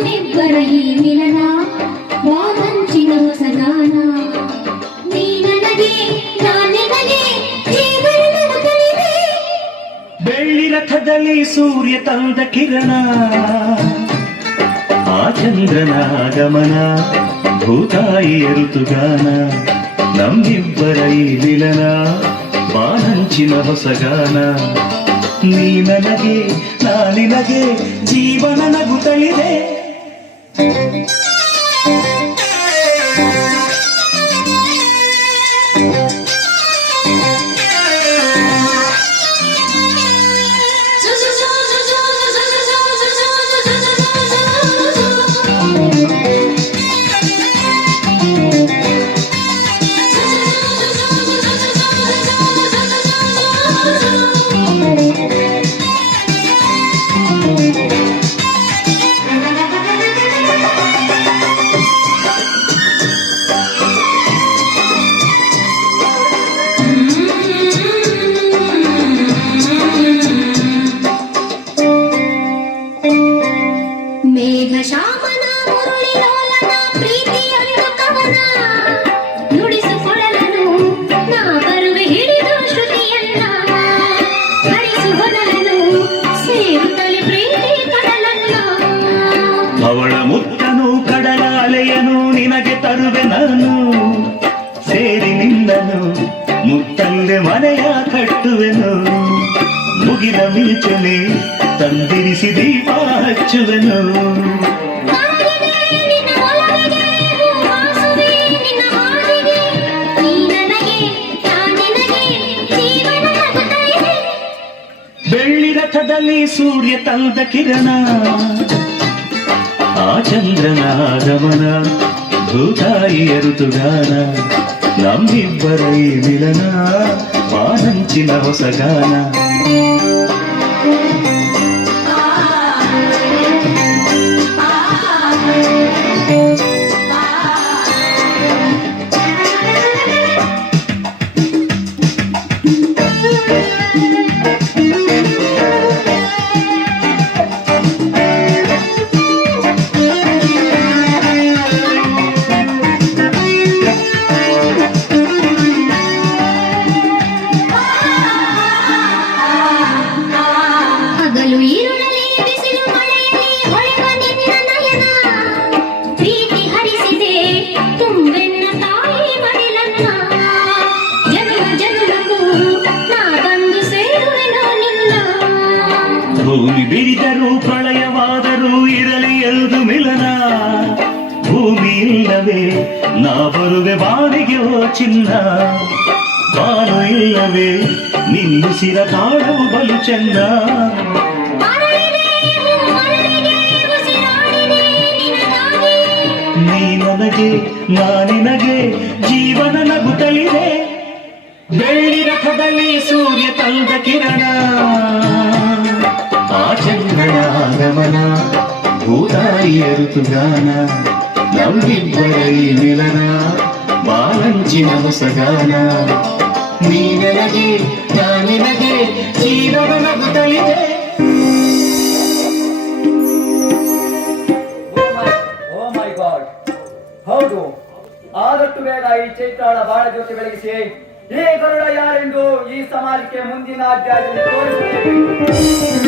ನಮ್ಮಿಬ್ಬರ ಈ ಮಿಲನ ವಾದಂಚಿನ ಹೊಸಗಾನ ನೀ ನನಗೆ ನಾನಿನಗೆ ಜೀವನದ ಮೊದಲಿದೆ ಬೆಳ್ಳಿ ರಥದಲ್ಲಿ ಸೂರ್ಯ ತಂದ ಕಿರಣ ಆ ಚಂದ್ರನ ಆಗಮನ ಭೂತಾಯಿ ಋತುಗಾನ ನಮ್ಮಿಬ್ಬರ ಈ ಮಿಲನ ಬಾನಂಚಿನ ಹೊಸಗಾನ ನೀ ನನಗೆ ನಾನಿನಗೆ ಜೀವನ ನಗುತ್ತಲಿದೆ ಮೇಘಶಾಮನ ಮುರುಳಿಲೋಲನ ಪ್ರೀತಿಯೊಂದು ಕವನ ನುಡಿಸಿಕೊಳ್ಳಲು ನಾ ಬರುವೆ ಹಿಡಿದು ಶ್ರುತಿಯನ್ನ ಹರಿಸು ಹೊನಲನು ಸೇರುತ್ತಲೇ ಪ್ರೀತಿ ಕಡಲನ್ನ ಅವಳ ಮುತ್ತನು ಕಡಲ ಅಲೆಯನು ನಿನಗೆ ತರುವೆ ನಾನು ಸೇರಿ ನಿನ್ನನು ಮುತ್ತಲ್ಲೇ ಮನೆಯ ಕಟ್ಟುವೆನು ಮುಗಿದ ಮಿಂಚನೆ ತಂದಿರಿಸಿ ದೀಪ ಹಚ್ಚುವೆನು ಬೆಳ್ಳಿ ರಥದಲ್ಲಿ ಸೂರ್ಯ ತಂದ ಕಿರಣ ಆ ಚಂದ್ರನ ಆಗಮನ ಭೂತಾಯಿಯ ಋತುಗಾನ ನಮ್ಮಿಬ್ಬರ ಈ ಮಿಲನ ಬಾನಂಚಿನ ಹೊಸಗಾನ ಭೂಮಿ ಬಿರಿದರೂ ಪ್ರಳಯವಾದರೂ ಇರಲಿ ಎಲ್ದು ಮಿಲನ ಭೂಮಿ ಇಲ್ಲವೇ ನಾ ಬರುವೆ ಬಾವಿಗೆ ಓ ಚಿನ್ನ ಬಾನು ಇಲ್ಲವೇ ನಿಲ್ಲಿಸಿದ ತಾಳವು ಬಲು ಚೆನ್ನ ನೀ ನನಗೆ ನಾನಿನಗೆ ಜೀವನ ನಗುತ್ತಲಿದೆ ಬೆಳ್ಳಿ ರಥದಲ್ಲಿ ಸೂರ್ಯ ತಂದ ಕಿರಣ ಆ ಚಂದ್ರನ ಆಗಮನ ಭೂತಾಯಿಯ ಋತುಗಾನ ನಮ್ಮಿಬ್ಬರ ಈ ಮಿಲನ ಬಾಲಂಚಿನ ಹೊಸಗಾನ ನೀ ನನಗೆ ನಾನಿನಗೆ ಜೀವನ ನಗುತ್ತಲಿದೆ ಹೌದು, ಆದಷ್ಟು ಬೇಗ ಈ ಚೈತ್ರಾಳ ಬಾಳ ಜ್ಯೋತಿ ಬೆಳಗಿಸಿ ಈ ಗರುಡ ಯಾರೆಂದು ಈ ಸಮಾಜಕ್ಕೆ ಮುಂದಿನ ಅಧ್ಯಾಯದಲ್ಲಿ ತೋರಿಸಬೇಕು.